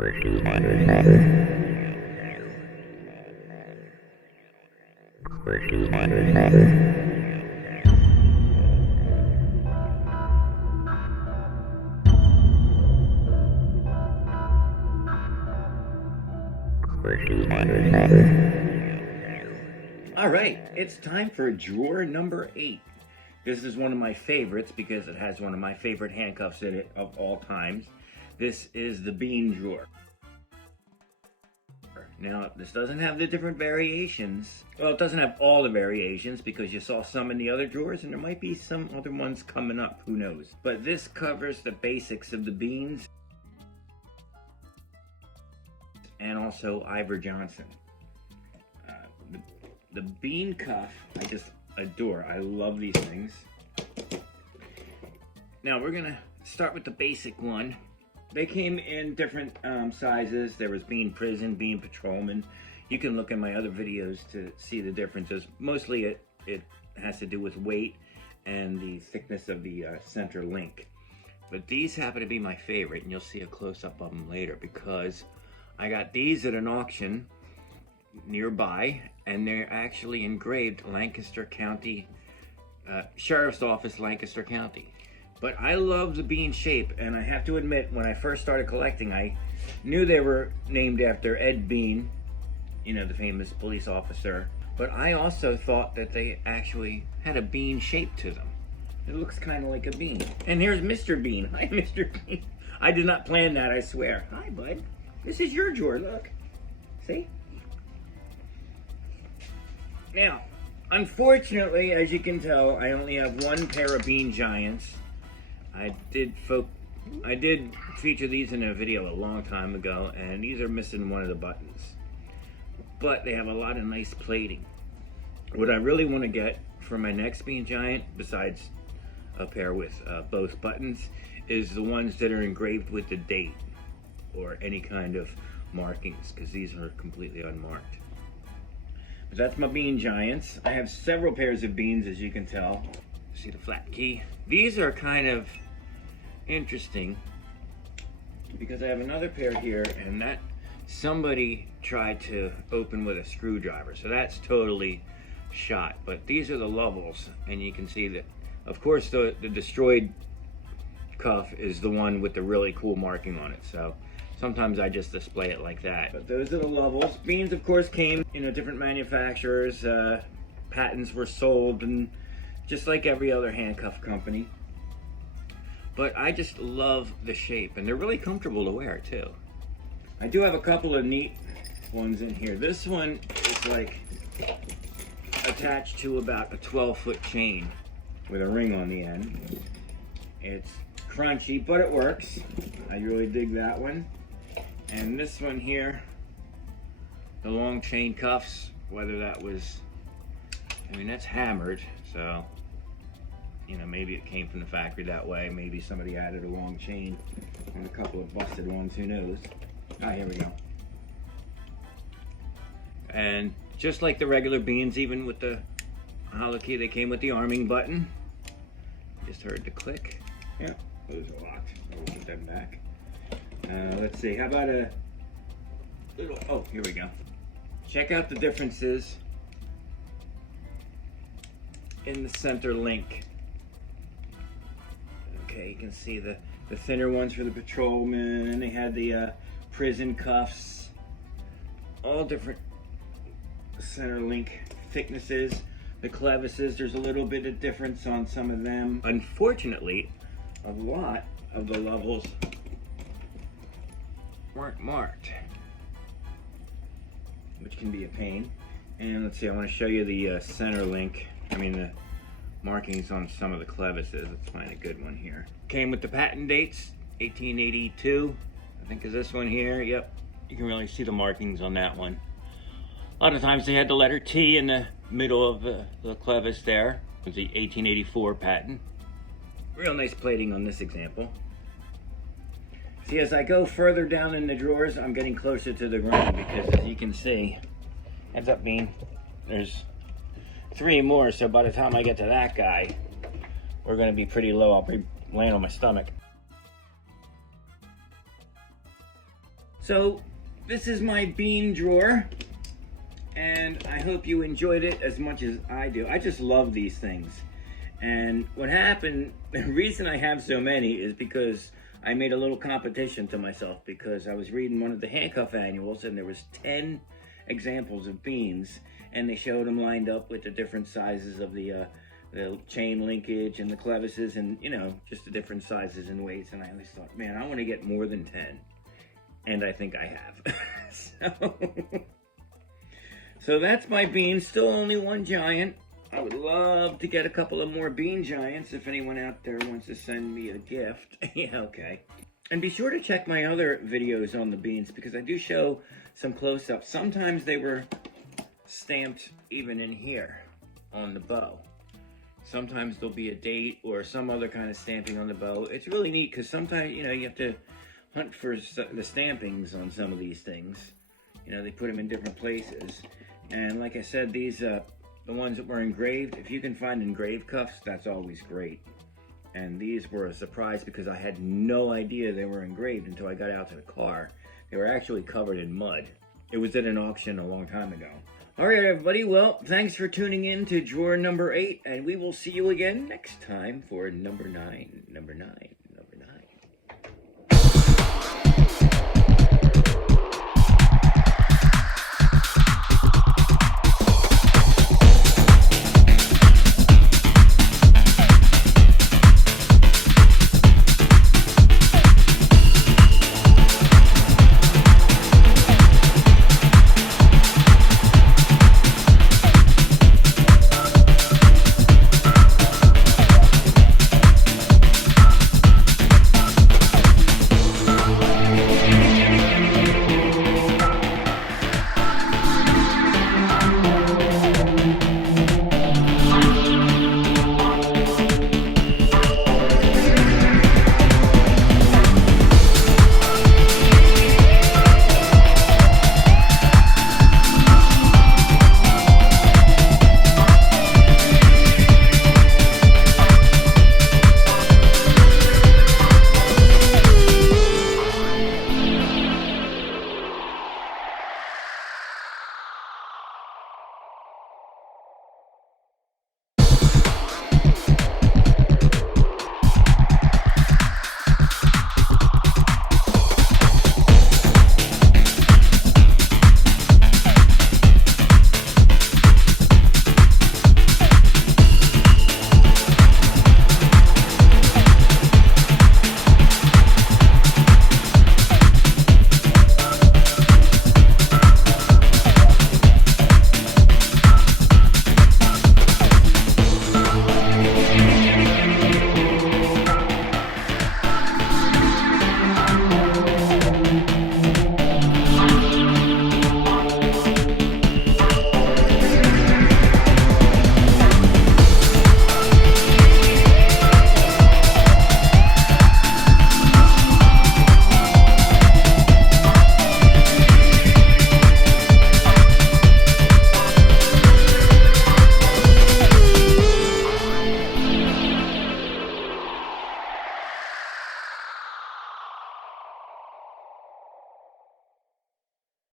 All right, it's time for drawer number 8. This is one of my favorites because it has one of my favorite handcuffs in it of all times. This is the bean drawer. Now, this doesn't have the different variations. Well, it doesn't have all the variations because you saw some in the other drawers and there might be some other ones coming up, who knows. But this covers the basics of the beans and also Ivor Johnson. The bean cuff, I just adore. I love these things. Now we're gonna start with the basic one. They came in different sizes. There was bean prison, bean patrolman. You can look in my other videos to see the differences. Mostly it has to do with weight and the thickness of the center link. But these happen to be my favorite, and you'll see a close-up of them later because I got these at an auction nearby, and they're actually engraved Lancaster County, Sheriff's Office, Lancaster County. But I love the bean shape, and I have to admit, when I first started collecting, I knew they were named after Ed Bean, you know, the famous police officer. But I also thought that they actually had a bean shape to them. It looks kind of like a bean. And here's Mr. Bean. Hi, Mr. Bean. I did not plan that, I swear. Hi, bud. This is your drawer, look. See? Now, unfortunately, as you can tell, I only have one pair of bean giants. I did feature these in a video a long time ago, and these are missing one of the buttons. But they have a lot of nice plating. What I really want to get for my next bean giant, besides a pair with both buttons, is the ones that are engraved with the date or any kind of markings, because these are completely unmarked. But that's my bean giants. I have several pairs of beans, as you can tell. See the flat key? These are kind of interesting because I have another pair here, and that somebody tried to open with a screwdriver, so that's totally shot. But these are the Lovels, and you can see that, of course, the destroyed cuff is the one with the really cool marking on it. So sometimes I just display it like that. But those are the Lovels. Beans, of course, came in different manufacturers. Patents were sold, and just like every other handcuff company. But I just love the shape, and they're really comfortable to wear too. I do have a couple of neat ones in here. This one is like attached to about a 12-foot chain with a ring on the end. It's crunchy, but it works. I really dig that one. And this one here, the long chain cuffs, whether that was, I mean, that's hammered, so, you know, maybe it came from the factory that way. Maybe somebody added a long chain and a couple of busted ones, who knows. Ah, here we go. And just like the regular beans, even with the hollow key, they came with the arming button. Just heard the click. Yeah, those are locked. I'll put them back. Let's see, how about a little, oh, here we go. Check out the differences in the center link. Okay, you can see the thinner ones for the patrolman, and they had the prison cuffs. All different center link thicknesses. The clevises, there's a little bit of difference on some of them. Unfortunately, a lot of the levels weren't marked, which can be a pain. And let's see, I want to show you the center link. I mean the markings on some of the clevises. Let's find a good one here. Came with the patent dates, 1882. I think is this one here. Yep, you can really see the markings on that one. A lot of times they had the letter T in the middle of the clevis there. It was the 1884 patent. Real nice plating on this example. See, as I go further down in the drawers, I'm getting closer to the ground because, as you can see, heads up, Bean, there's 3 more, so by the time I get to that guy, we're going to be pretty low. I'll be laying on my stomach. So this is my bean drawer, and I hope you enjoyed it as much as I do. I just love these things. And what happened, the reason I have so many is because I made a little competition to myself, because I was reading one of the handcuff annuals and there was 10 examples of beans, and they showed them lined up with the different sizes of the chain linkage and the clevises, and you know, just the different sizes and weights. And I always thought, man, I want to get more than 10, and I think I have. So that's my beans. Still only one giant. I would love to get a couple of more bean giants if anyone out there wants to send me a gift. Yeah, okay. And be sure to check my other videos on the beans, because I do show some close-ups. Sometimes they were stamped even in here on the bow. Sometimes there'll be a date or some other kind of stamping on the bow. It's really neat because sometimes, you know, you have to hunt for the stampings on some of these things. You know, they put them in different places. And like I said, these, the ones that were engraved, if you can find engraved cuffs, that's always great. And these were a surprise because I had no idea they were engraved until I got out to the car. They were actually covered in mud. It was at an auction a long time ago. All right, everybody. Well, thanks for tuning in to drawer number 8, and we will see you again next time for number 9.